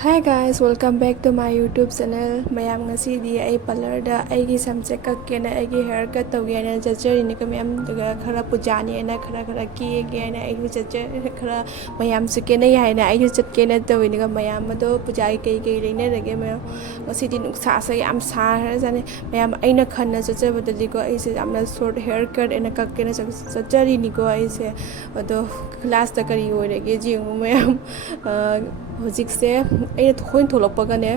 Hi guys, welcome back to my YouTube channel. Mayam ngasidi ay parlor da aigi samse kakkena aigi hair cut tawgena jajari ni mayam daga khara pujani na khara ki gena aigi jajari khara mayam sukena yai na aigi chatkena tawini ga mayam do pujai kai leine rage mayam ngasidi nungsa sa yam sa har jane mayam aina khanna jajabadali ko aise amna short hair cut ena kakkena jajari ni ko aise ado class ta kari oirege jingu mayam ꯍꯧꯖꯤꯛꯁꯦ ꯑꯩꯅ ꯊꯣꯏꯅ ꯊꯣꯛꯂꯛꯄꯒꯅꯦ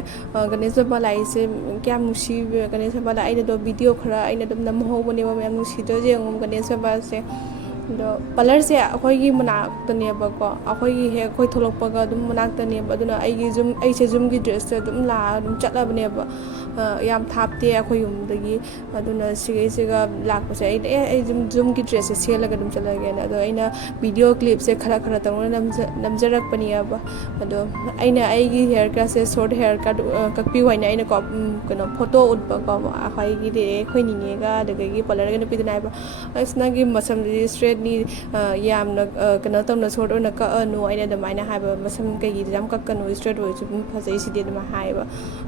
ꯒꯅꯦꯁ ꯕꯕꯥ ꯂꯥꯛꯏꯁꯦ ꯀꯌꯥꯝ ꯅꯨꯡꯁꯤ ꯒꯅꯦꯁ ꯕꯕꯥ ꯑꯩꯅꯗꯣ video ꯈꯔ ꯑꯩꯅ ꯑꯗꯨꯝ ꯅꯝꯍꯧꯕꯅꯦꯕ ꯃꯌꯥꯝ ꯅꯨꯡꯁꯤꯗꯣ ꯌꯦꯡꯉꯨ ꯒꯅꯦꯁ ꯕꯕꯥꯁꯦ ꯑꯗꯣ ꯄꯥꯔꯂꯔꯁꯦ ꯑꯩꯈꯣꯏꯒꯤ ꯃꯅꯥꯛꯇꯅꯦꯕꯀꯣ ꯑꯩꯈꯣꯏꯒꯤ ꯍꯦꯛ ꯑꯩꯈꯣꯏ ꯊꯣꯛꯂꯛꯄꯒ ꯑꯗꯨꯝ ꯃꯅꯥꯛꯇꯅꯦꯕ ꯑꯗꯨꯅ ꯑꯩꯁꯦ ꯖꯨꯝꯒꯤ ꯗ꯭ꯔꯦꯁꯇ ꯑꯗꯨꯝ ꯂꯥꯛꯑꯒ ꯑꯗꯨꯝ ꯆꯠꯂꯕꯅꯦꯕ ꯌꯥꯝ ꯊꯥꯞꯇꯦ ꯑꯩꯈꯣꯏ ꯌꯨꯝꯗꯒꯤ ꯑꯗꯨꯅ ꯁꯤꯒꯩꯁꯤꯒ ꯂꯥꯛꯄꯁꯦ ꯑꯩ ꯖꯨꯝꯒꯤ ꯗ꯭ꯔꯦꯁꯁꯦ ꯁꯦꯠꯂꯒ ꯑꯗꯨꯝ ꯆꯠꯂꯒꯦꯅ ꯑꯗꯣ ꯑꯩꯅ ꯚꯤꯗꯤꯑꯣ ꯀ꯭ꯂꯤꯞꯁꯦ ꯈꯔ ꯇꯧꯔꯒ ꯅꯝꯖꯔꯛꯄꯅꯦꯕ ꯑꯗꯣ ꯑꯩꯅ ꯑꯩꯒꯤ ꯍꯦꯌꯔ ꯀꯠꯁꯦ ꯁꯣꯔꯠ ꯍꯦꯌꯔ ꯀꯠ ꯀꯛꯄꯤꯌꯨ ꯍꯥꯏꯅ ꯑꯩꯅ ꯀꯩꯅꯣ ꯐꯣꯇꯣ ꯎꯠꯄꯀꯣ ꯑꯩꯈꯣꯏꯒꯤ ꯑꯩꯈꯣꯏ ꯅꯤꯅꯦꯒ ꯑꯗꯨꯗꯒꯤ ꯄꯥꯔꯂꯔꯒ ꯅꯨꯄꯤꯗꯨꯅ ꯍꯥꯏꯕ ꯑꯁ ꯅꯪꯒꯤ ꯃꯁꯝꯗꯨꯗꯤ ꯏꯁꯇ꯭ꯔꯦꯠꯅꯤ ꯌꯥꯝꯅ ꯀꯩꯅꯣ ꯇꯧꯅ ꯁꯣꯔꯠ ꯑꯣꯏꯅ ꯀꯛꯑꯅꯨ ꯑꯩꯅ ꯑꯗꯨꯃꯥꯏꯅ ꯍꯥꯏꯕ ꯃꯁꯝ ꯀꯩꯒꯤꯗꯤ ꯌꯥꯝ ꯀꯛꯀꯅꯨ ꯏꯁꯇ꯭ꯔꯦꯠ ꯑꯣꯏꯔꯁꯨ ꯑꯗꯨꯝ ꯐꯖꯩ ꯁꯤꯗꯤ ꯑꯗꯨꯃꯥꯏꯅ ꯍꯥꯏꯌꯦꯕ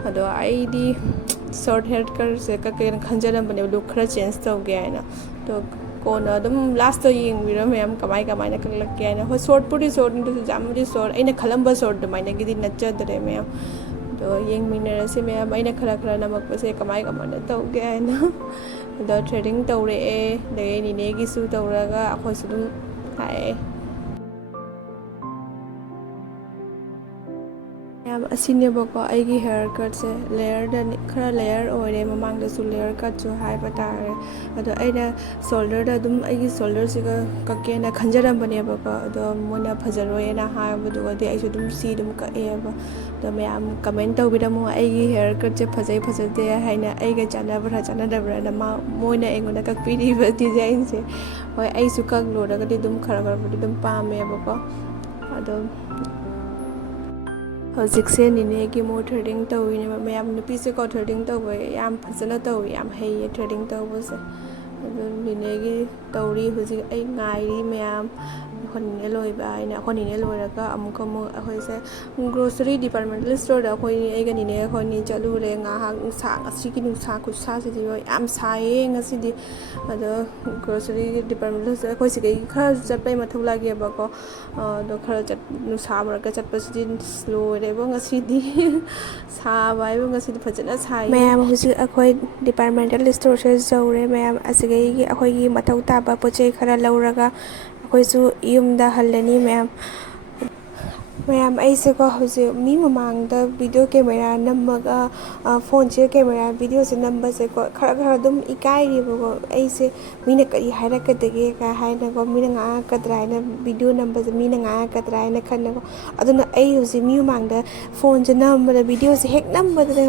ꯑꯗꯣ ꯑꯩꯗꯤ ꯁꯣꯔꯠ ꯍꯦꯌꯔ ꯀꯠꯁꯦ ꯀꯛꯀꯦꯅ ꯈꯟꯖꯔꯝꯕꯅꯦꯕ ꯂꯨꯛ ꯈꯔ ꯆꯦꯟꯖ ꯇꯧꯒꯦ ꯍꯥꯏꯅ ꯑꯗꯣ ꯀꯣꯟꯅ ꯑꯗꯨꯝ ꯂꯥꯁꯇ ꯌꯦꯡꯕꯤꯔꯣ ꯃꯌꯥꯝ ꯀꯃꯥꯏꯅ ꯀꯛꯂꯛꯀꯦ ꯍꯥꯏꯅ ꯍꯣꯏ ꯁꯣꯔꯠꯄꯨꯗꯤ ꯁꯣꯔꯠꯅꯤꯗꯨꯁꯨ ꯌꯥꯝꯕꯨꯗꯤ ꯁꯣꯔꯠ ꯑꯩꯅ ꯈꯜꯂꯝꯕ ꯁꯣꯔꯠ ꯑꯗꯨꯃꯥꯏꯅꯒꯤꯗꯤ ꯅꯠꯆꯗ꯭ꯔꯦ ꯃꯌꯥꯝ ꯑꯗꯣ ꯌꯦꯡꯃꯤꯟꯅꯔꯁꯤ ꯃꯌꯥꯝ ꯑꯩꯅ ꯈꯔ ꯅꯝꯃꯛꯄꯁꯦ ꯀꯃꯥꯏꯅ ꯇꯧꯒꯦ ꯍꯥꯏꯅ ꯑꯗꯣ ꯊ꯭ꯔꯦꯗꯤꯡ ꯇꯧꯔꯛꯑꯦ ꯑꯗꯒꯤ ꯅꯤꯅꯦꯒꯤꯁꯨ ꯇꯧꯔꯒ ꯑꯩꯈꯣꯏꯁꯨ ꯑꯗꯨꯝ ꯂꯥꯛꯑꯦ ꯌꯥꯝ ꯑꯁꯤꯅꯦꯕꯀꯣ ꯑꯩꯒꯤ ꯍꯦꯌꯔ ꯀꯠꯁꯦ ꯂꯦꯌꯔꯗ ꯈꯔ ꯂꯦꯌꯔ ꯑꯣꯏꯔꯦ ꯃꯃꯥꯡꯗꯁꯨ ꯂꯦꯌꯔ ꯀꯠꯁꯨ ꯍꯥꯏꯕ ꯇꯥꯔꯦ ꯑꯗꯣ ꯑꯩꯅ ꯁꯣꯜꯗꯔꯗ ꯑꯗꯨꯝ ꯑꯩꯒꯤ ꯁꯣꯜꯗꯔꯁꯤꯒ ꯀꯛꯀꯦꯅ ꯈꯟꯖꯔꯝꯕꯅꯦꯕꯀꯣ ꯑꯗꯣ ꯃꯣꯏꯅ ꯐꯖꯔꯣꯏꯅ ꯍꯥꯏꯕꯗꯨꯒꯗꯤ ꯑꯩꯁꯨ ꯑꯗꯨꯝ ꯑꯗꯨꯝ ꯀꯛꯑꯦꯕ ꯑꯗꯣ ꯃꯌꯥꯝ ꯀꯃꯦꯟ ꯇꯧꯕꯤꯔꯝꯃꯣ ꯑꯩꯒꯤ ꯍꯦꯌꯔ ꯀꯠꯁꯦ ꯐꯖꯗꯦ ꯍꯥꯏꯅ ꯑꯩꯒ ꯆꯥꯟꯅꯗꯕ꯭ꯔꯥꯅ ꯃꯣꯏꯅ ꯑꯩꯉꯣꯟꯗ ꯀꯛꯄꯤꯔꯤꯕ ꯗꯤꯖꯥꯏꯟꯁꯦ ꯍꯣꯏ ꯑꯩꯁꯨ ꯀꯛꯂꯨꯔꯒꯗꯤ ꯑꯗꯨꯝ ꯈꯔꯕꯨꯗꯤ ꯑꯗꯨꯝ ꯄꯥꯝꯃꯦꯕꯀꯣ ꯑꯗꯣ ꯍꯧꯖꯤꯛꯁꯦ ꯅꯤꯅꯦꯒꯤ ꯃꯣꯏ ꯊ꯭ꯔꯦꯗꯤꯡ ꯇꯧꯋꯤꯅꯦꯕ ꯃꯌꯥꯝ ꯅꯨꯄꯤꯁꯦꯀꯣ ꯊ꯭ꯔꯦꯗꯤꯡ ꯇꯧꯕ ꯌꯥꯝ ꯐꯖꯅ ꯇꯧꯋꯤ ꯌꯥꯝ ꯍꯩꯌꯦ ꯊ꯭ꯔꯦꯗꯤꯡ ꯇꯧꯕꯁꯦ ꯑꯗꯨ ꯅꯤꯅꯦꯒꯤ ꯇꯧꯔꯤ ꯍꯧꯖꯤꯛ ꯑꯩ ꯉꯥꯏꯔꯤ ꯃꯌꯥꯝ ꯑꯩꯈꯣꯏ ꯅꯤꯅꯦ ꯂꯣꯏꯕ ꯍꯥꯏꯅ ꯑꯩꯈꯣꯏ ꯅꯤꯅꯦ ꯂꯣꯏꯔꯒ ꯑꯃꯨꯛ ꯑꯩꯈꯣꯏꯁꯦ ꯒ꯭ꯔꯣꯁꯔꯤ ꯗꯤꯄꯥꯔꯠꯃꯦꯟꯇꯦꯜ ꯏꯁꯇꯣꯔꯗ ꯑꯩꯒ ꯅꯤꯅꯦ ꯑꯩꯈꯣꯏꯅꯤ ꯆꯠꯂꯨꯔꯦ ꯉꯥꯏꯍꯥꯛ ꯉꯁꯤꯒꯤ ꯅꯨꯡꯁꯥ ꯈꯨꯠꯁꯥꯁꯤꯗꯤ ꯌꯥꯝ ꯁꯥꯏꯌꯦ ꯉꯁꯤꯗꯤ ꯑꯗꯣ ꯒ꯭ꯔꯣꯁꯔꯤ ꯗꯤꯄꯥꯔꯠꯃꯦꯟꯇꯦꯜ ꯏꯁꯇꯣꯔ ꯑꯩꯈꯣꯏ ꯁꯤꯗꯒꯤ ꯈꯔꯁꯨ ꯆꯠꯄꯩ ꯃꯊꯧ ꯂꯥꯛꯑꯦꯕꯀꯣ ꯑꯗꯣ ꯈꯔ ꯅꯨꯡꯁꯥ ꯃꯔꯛꯇ ꯆꯠꯄꯁꯤꯗꯤ ꯂꯣꯏꯔꯦꯕ ꯉꯁꯤꯗꯤ ꯁꯥꯕ ꯍꯥꯏꯕ ꯉꯁꯤꯗꯤ ꯐꯖꯅ ꯁꯥꯏ ꯃꯌꯥꯝ ꯍꯧꯖꯤꯛ ꯑꯩꯈꯣꯏ ꯗꯤꯄꯥꯔꯠꯃꯦꯟꯇꯦꯜ ꯏꯁꯇꯣꯔꯁꯦ ꯌꯧꯔꯦ ꯃꯌꯥꯝ ꯑꯁꯤꯗꯒꯤ ꯑꯩꯈꯣꯏꯒꯤ ꯃꯊꯧ ꯇꯥꯕ ꯄꯣꯠ ꯆꯩ ꯈꯔ ꯂꯧꯔꯒ ꯑꯩꯈꯣꯏꯁꯨ ꯌꯨꯝꯗ ꯍꯜꯂꯅꯤ ꯃꯌꯥꯝ ꯑꯩꯁꯦꯀꯣ ꯍꯧꯖꯤꯛ ꯃꯤ ꯃꯃꯥꯡꯗ ꯚꯤꯗꯤꯑꯣ ꯀꯦꯃꯦꯔꯥ ꯅꯝꯃꯒ ꯐꯣꯟꯁꯦ ꯀꯦꯃꯦꯔꯥ ꯚꯤꯗꯤꯑꯣꯁꯦ ꯅꯝꯕꯁꯦꯀꯣ ꯈꯔ ꯑꯗꯨꯝ ꯏꯀꯥꯏꯔꯤꯕꯀꯣ ꯑꯩꯁꯦ ꯃꯤꯅ ꯀꯔꯤ ꯍꯥꯏꯔꯛꯀꯗꯒꯦ ꯍꯥꯏꯅꯀꯣ ꯃꯤꯅ ꯉꯥꯡꯉꯛꯀꯗ꯭ꯔꯥ ꯍꯥꯏꯅ ꯚꯤꯗꯤꯑꯣ ꯅꯝꯕꯁꯦ ꯃꯤꯅ ꯉꯥꯡꯉꯛꯀꯗ꯭ꯔꯥ ꯍꯥꯏꯅ ꯈꯟꯅꯀꯣ ꯑꯗꯨꯅ ꯑꯩ ꯍꯧꯖꯤꯛ ꯃꯤ ꯃꯃꯥꯡꯗ ꯐꯣꯟꯁꯦ ꯅꯝꯕꯗ ꯚꯤꯗꯤꯑꯣꯁꯦ ꯍꯦꯛ ꯅꯝꯕꯗ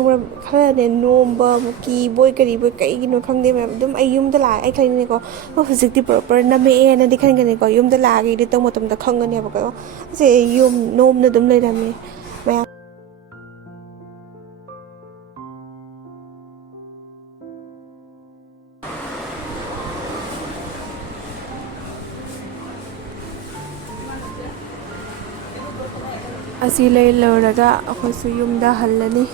ꯈꯔꯅꯦ ꯅꯣꯝꯕ ꯀꯤꯕꯣꯏ ꯀꯔꯤꯕꯣꯏ ꯀꯩꯒꯤꯅꯣ ꯈꯪꯗꯦ ꯃꯌꯥꯝ ꯑꯗꯨꯝ ꯑꯩ ꯌꯨꯝꯗ ꯂꯥꯛꯑꯒ ꯑꯩ ꯈꯪꯅꯤꯀꯣ ꯍꯧꯖꯤꯛꯇꯤ ꯄ꯭ꯔꯣꯄꯔ ꯅꯝꯃꯛꯑꯦꯅꯗꯤ ꯈꯟꯒꯅꯤꯀꯣ ꯌꯨꯝꯗ ꯂꯥꯛꯑꯒ ꯏꯗꯤꯠ ꯇꯧꯕ ꯃꯇꯝꯗ ꯈꯪꯒꯅꯦꯕꯀꯣ ꯑꯁꯤ ꯌꯨꯝ ꯅꯣꯝꯅ ꯑꯗꯨꯝ ꯂꯩꯔꯝꯃꯦ ꯃꯌꯥꯝ ꯑꯁꯤ ꯂꯣꯏꯔꯒ ꯑꯩꯈꯣꯏꯁꯨ ꯌꯨꯝꯗ ꯍꯜꯂꯅꯤ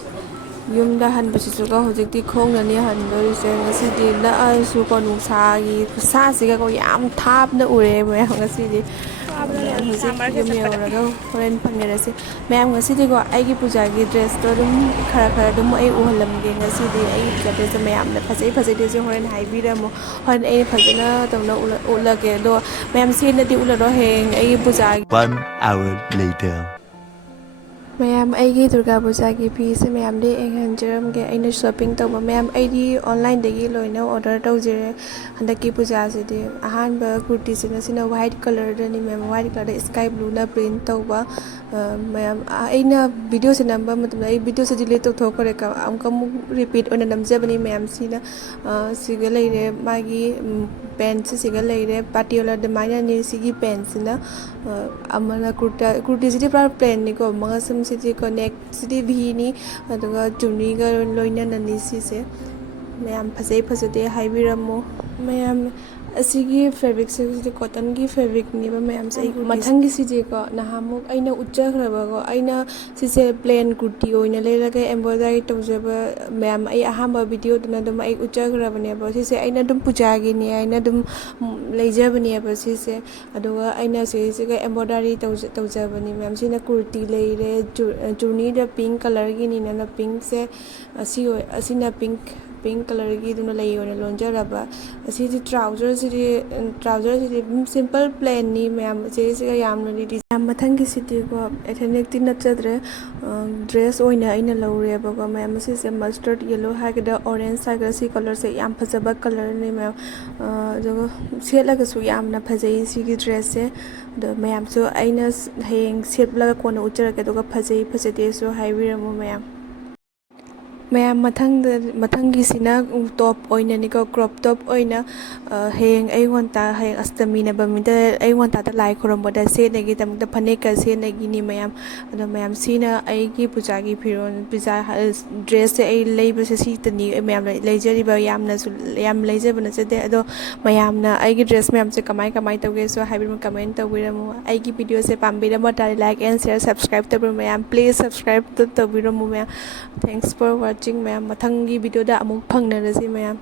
ꯌꯨꯝꯗ ꯍꯟꯕꯁꯤꯁꯨꯀꯣ ꯍꯧꯖꯤꯛꯇꯤ ꯈꯣꯡꯅꯅꯤ ꯍꯟꯗꯣꯔꯤꯁꯦ ꯉꯁꯤꯗꯤ ꯅꯛꯑꯁꯨꯀꯣ ꯅꯨꯡꯁꯥꯒꯤ ꯈꯨꯠꯁꯥꯁꯤꯒꯀꯣ ꯌꯥꯝ ꯊꯥꯞꯅ ꯎꯔꯦ ꯃꯌꯥꯝ ꯉꯁꯤꯗꯤ ꯃꯌꯥꯝ ꯍꯧꯖꯤꯛ ꯌꯨꯝ ꯌꯧꯔꯒ ꯍꯣꯔꯦꯟ ꯐꯪꯅꯔꯁꯤ ꯃꯌꯥꯝ ꯉꯁꯤꯗꯤꯀꯣ ꯑꯩꯒꯤ ꯄꯨꯖꯥꯒꯤ ꯗ꯭ꯔꯦꯁꯇꯣ ꯑꯗꯨꯝ ꯈꯔ ꯑꯗꯨꯝ ꯑꯩ ꯎꯍꯜꯂꯝꯒꯦ ꯉꯁꯤꯗꯤ ꯑꯩꯒꯤ ꯄꯨꯖꯥ ꯗ꯭ꯔꯦꯁꯇꯣ ꯃꯌꯥꯝꯅ ꯐꯖꯩꯗꯁꯨ ꯍꯣꯔꯦꯟ ꯍꯥꯏꯕꯤꯔꯝꯃꯣ ꯍꯣꯔꯦꯟ ꯑꯩꯅ ꯐꯖꯅ ꯇꯧꯅ ꯎꯠꯂꯒꯦ ꯑꯗꯣ ꯃꯌꯥꯝ ꯁꯤꯅꯗꯤ ꯎꯠꯂꯔꯣ ꯍꯌꯦꯡ ꯑꯩꯒꯤ ꯄꯨꯖꯥꯒꯤ 1 hour later. ꯃꯌꯥꯝ ꯑꯩꯒꯤ ꯗꯨꯔꯒꯥ ꯄꯨꯖꯥꯒꯤ ꯐꯤꯁꯦ ꯃꯌꯥꯝꯗꯤ ꯌꯦꯡꯍꯟꯖꯔꯝꯒꯦ ꯑꯩꯅ ꯁꯣꯞꯄꯤꯡ ꯇꯧꯕ ꯃꯌꯥꯝ ꯑꯩꯗꯤ ꯑꯣꯟꯂꯥꯏꯟꯗꯒꯤ ꯂꯣꯏꯅ ꯑꯣꯔꯗꯔ ꯇꯧꯖꯔꯦ ꯍꯟꯗꯛꯀꯤ ꯄꯨꯖꯥꯁꯤꯗꯤ ꯑꯍꯥꯟꯕ ꯀꯨꯔꯇꯤꯁꯤꯅ ꯁꯤꯅ ꯋꯥꯏꯠ ꯀꯂꯔꯗꯅꯤ ꯃꯌꯥꯝ ꯋꯥꯏꯠ ꯀꯂꯔꯗ ꯏꯁꯀꯥꯏ ꯕ꯭ꯂꯨꯅ ꯄ꯭ꯔꯤꯟ ꯇꯧꯕ ꯃꯌꯥꯝ ꯑꯩꯅ ꯚꯤꯗꯤꯑꯣꯁꯦ ꯅꯝꯕ ꯃꯇꯝꯗ ꯑꯩ ꯚꯤꯗꯤꯑꯣꯁꯦ ꯗꯤꯂꯤꯠ ꯇꯧꯊꯣꯛꯈ꯭ꯔꯦ ꯑꯃꯨꯛ ꯔꯤꯄꯤꯠ ꯑꯣꯏꯅ ꯅꯝꯖꯕꯅꯤ ꯃꯌꯥꯝ ꯁꯤꯒ ꯂꯩꯔꯦ ꯃꯥꯒꯤ ꯄꯦꯟꯁꯦ ꯁꯤꯒ ꯂꯩꯔꯦ ꯄꯥꯇꯤꯌꯣꯂꯥ ꯑꯗꯨꯃꯥꯏꯅꯅꯤ ꯁꯤꯒꯤ ꯄꯦꯟꯁꯤꯅ ꯑꯃꯅ ꯀꯨꯔꯇꯤꯁꯤꯗꯤ ꯄꯨꯔꯥ ꯄ꯭ꯂꯦꯟꯅꯤꯀꯣ ꯃꯉꯛꯁꯝꯁꯤꯗꯤꯀꯣ ꯅꯦꯛꯁꯤꯗꯤ ꯚꯤꯅꯤ ꯑꯗꯨꯒ ꯆꯨꯅꯤꯒ ꯂꯣꯏꯅꯅꯅꯤ ꯁꯤꯁꯦ ꯃꯌꯥꯝ ꯐꯖꯩ ꯐꯖꯗꯦ ꯍꯥꯏꯕꯤꯔꯝꯃꯣ ꯃꯌꯥꯝ ꯑꯁꯤꯒꯤ ꯐꯦꯕ꯭ꯔꯤꯛꯁꯤꯗꯤ ꯀꯣꯇꯟꯒꯤ ꯐꯦꯕ꯭ꯔꯤꯛꯅꯦꯕ ꯃꯌꯥꯝꯁꯦ ꯑꯩ ꯃꯊꯪꯒꯤꯁꯤꯗꯤꯀꯣ ꯅꯍꯥꯟꯃꯨꯛ ꯑꯩꯅ ꯎꯠꯆꯈ꯭ꯔꯕꯀꯣ ꯑꯩꯅ ꯁꯤꯁꯦ ꯄ꯭ꯂꯦꯟ ꯀꯨꯔꯇꯤ ꯑꯣꯏꯅ ꯂꯩꯔꯒ ꯑꯦꯝꯕ꯭ꯔꯣꯏꯗꯔꯤ ꯇꯧꯖꯕ ꯃꯌꯥꯝ ꯑꯩ ꯑꯍꯥꯟꯕ ꯚꯤꯗꯤꯑꯣꯗꯨꯅ ꯑꯗꯨꯝ ꯑꯩ ꯎꯠꯆꯈ꯭ꯔꯕꯅꯦꯕ ꯁꯤꯁꯦ ꯑꯩꯅ ꯑꯗꯨꯝ ꯄꯨꯖꯥꯒꯤꯅꯦ ꯑꯩꯅ ꯑꯗꯨꯝ ꯂꯩꯖꯕꯅꯦꯕ ꯁꯤꯁꯦ ꯑꯗꯨꯒ ꯑꯩꯅ ꯁꯤꯁꯤꯒ ꯑꯦꯝꯕ꯭ꯔꯣꯏꯗꯔꯤ ꯇꯧꯖꯕꯅꯤ ꯃꯌꯥꯝ ꯁꯤꯅ ꯀꯨꯔꯇꯤ ꯂꯩꯔꯦ ꯆꯨꯔꯅꯤꯗ ꯄꯤꯡ ꯀꯂꯔꯒꯤꯅꯤꯅ ꯄꯤꯡꯁꯦ ꯑꯁꯤꯅ ꯄꯤꯡ ꯀꯂꯔꯒꯤꯗꯨꯅ ꯂꯩ ꯑꯣꯏꯅ ꯂꯣꯟꯖꯔꯕ ꯑꯁꯤꯗꯤ ꯇ꯭ꯔꯥꯎꯖꯔꯁꯤꯗꯤ ꯁꯤꯝꯄꯜ ꯄ꯭ꯂꯦꯟꯅꯤ ꯃꯌꯥꯝ ꯁꯤꯒ ꯌꯥꯝꯅꯗꯤ ꯗꯤꯖꯥꯏꯟ ꯃꯊꯪꯒꯤꯁꯤꯗꯤꯀꯣ ꯑꯦꯊꯦꯅꯤꯛꯇꯤ ꯅꯠꯆꯗ꯭ꯔꯦ ꯗ꯭ꯔꯦꯁ ꯑꯣꯏꯅ ꯑꯩꯅ ꯂꯧꯔꯦꯕꯀꯣ ꯃꯌꯥꯝ ꯑꯁꯤꯁꯦ ꯃꯁꯇꯔꯠ ꯌꯦꯜꯂꯣ ꯍꯥꯏꯒꯗ꯭ꯔꯥ ꯑꯣꯔꯦꯟꯖ ꯍꯥꯏꯒꯗ꯭ꯔꯥ ꯁꯤ ꯀꯂꯔꯁꯦ ꯌꯥꯝ ꯐꯖꯕ ꯀꯂꯔꯅꯤ ꯃꯌꯥꯝ ꯑꯗꯨꯒ ꯁꯦꯠꯂꯒꯁꯨ ꯌꯥꯝꯅ ꯐꯖꯩ ꯁꯤꯒꯤ ꯗ꯭ꯔꯦꯁꯁꯦ ꯑꯗꯣ ꯃꯌꯥꯝꯁꯨ ꯑꯩꯅ ꯍꯌꯦꯡ ꯁꯦꯠꯂꯒ ꯀꯣꯟꯅ ꯎꯠꯆꯔꯛꯀꯦ ꯑꯗꯨꯒ ꯐꯖꯩ ꯐꯖꯗꯦꯁꯨ ꯍꯥꯏꯕꯤꯔꯝꯃꯨ ꯃꯌꯥꯝ ꯃꯊꯪꯒꯤꯁꯤꯅ ꯇꯣꯞ ꯑꯣꯏꯅꯅꯤꯀꯣ ꯀ꯭ꯔꯣꯞ ꯇꯣꯞ ꯑꯣꯏꯅ ꯍꯌꯦꯡ ꯍꯌꯦꯡ ꯑꯁꯇꯃꯤ ꯅꯕꯃꯤꯗ ꯑꯌꯨꯛ ꯉꯟꯇꯥꯗ ꯂꯥꯏ ꯈꯨꯔꯨꯝꯕꯗ ꯁꯦꯠꯅꯒꯤꯗꯃꯛꯇ ꯐꯅꯦꯛꯀ ꯁꯦꯠꯅꯒꯤꯅꯤ ꯃꯌꯥꯝ ꯑꯗꯣ ꯃꯌꯥꯝ ꯁꯤꯅ ꯑꯩꯒꯤ ꯄꯨꯖꯥꯒꯤ ꯐꯤꯔꯣꯜ ꯄꯨꯖꯥ ꯗ꯭ꯔꯦꯁꯁꯦ ꯑꯩ ꯂꯩꯕꯁꯦ ꯁꯤꯇꯅꯤ ꯃꯌꯥꯝ ꯂꯩꯖꯔꯤꯕ ꯌꯥꯝ ꯂꯩꯖꯕ ꯅꯠꯆꯗꯦ ꯑꯗꯣ ꯃꯌꯥꯝꯅ ꯑꯩꯒꯤ ꯗ꯭ꯔꯦꯁ ꯃꯌꯥꯝꯁꯦ ꯀꯃꯥꯏ ꯇꯧꯒꯦꯁꯨ ꯍꯥꯏꯕꯤꯔꯝꯃꯨ ꯀꯃꯦꯟ ꯇꯧꯕꯤꯔꯝꯃꯨ ꯑꯩꯒꯤ ꯚꯤꯗꯤꯑꯣꯁꯦ ꯄꯥꯝꯕꯤꯔꯝꯕ ꯇꯥꯔꯦ ꯂꯥꯏꯛ ꯑꯦꯟ ꯁꯤꯌꯔ ꯁꯕꯁꯀ꯭ꯔꯥꯏꯕ ꯇꯧꯕꯤꯔꯝꯃꯨ ꯃꯌꯥꯝ ꯄ꯭ꯂꯤꯖ ꯁꯕꯁꯀ꯭ꯔꯥꯏꯕ ꯇꯧꯕꯤꯔꯝꯃꯨ ꯃꯌꯥꯝ ꯊꯦꯡꯛꯁ ꯐꯣꯔ ꯋꯥꯆꯤꯡ ꯃꯌꯥꯝ ꯃꯊꯪꯒꯤ ꯚꯤꯗꯤꯑꯣꯗ ꯑꯃꯨꯛ ꯐꯪꯅꯔꯁꯤ ꯃꯌꯥꯝ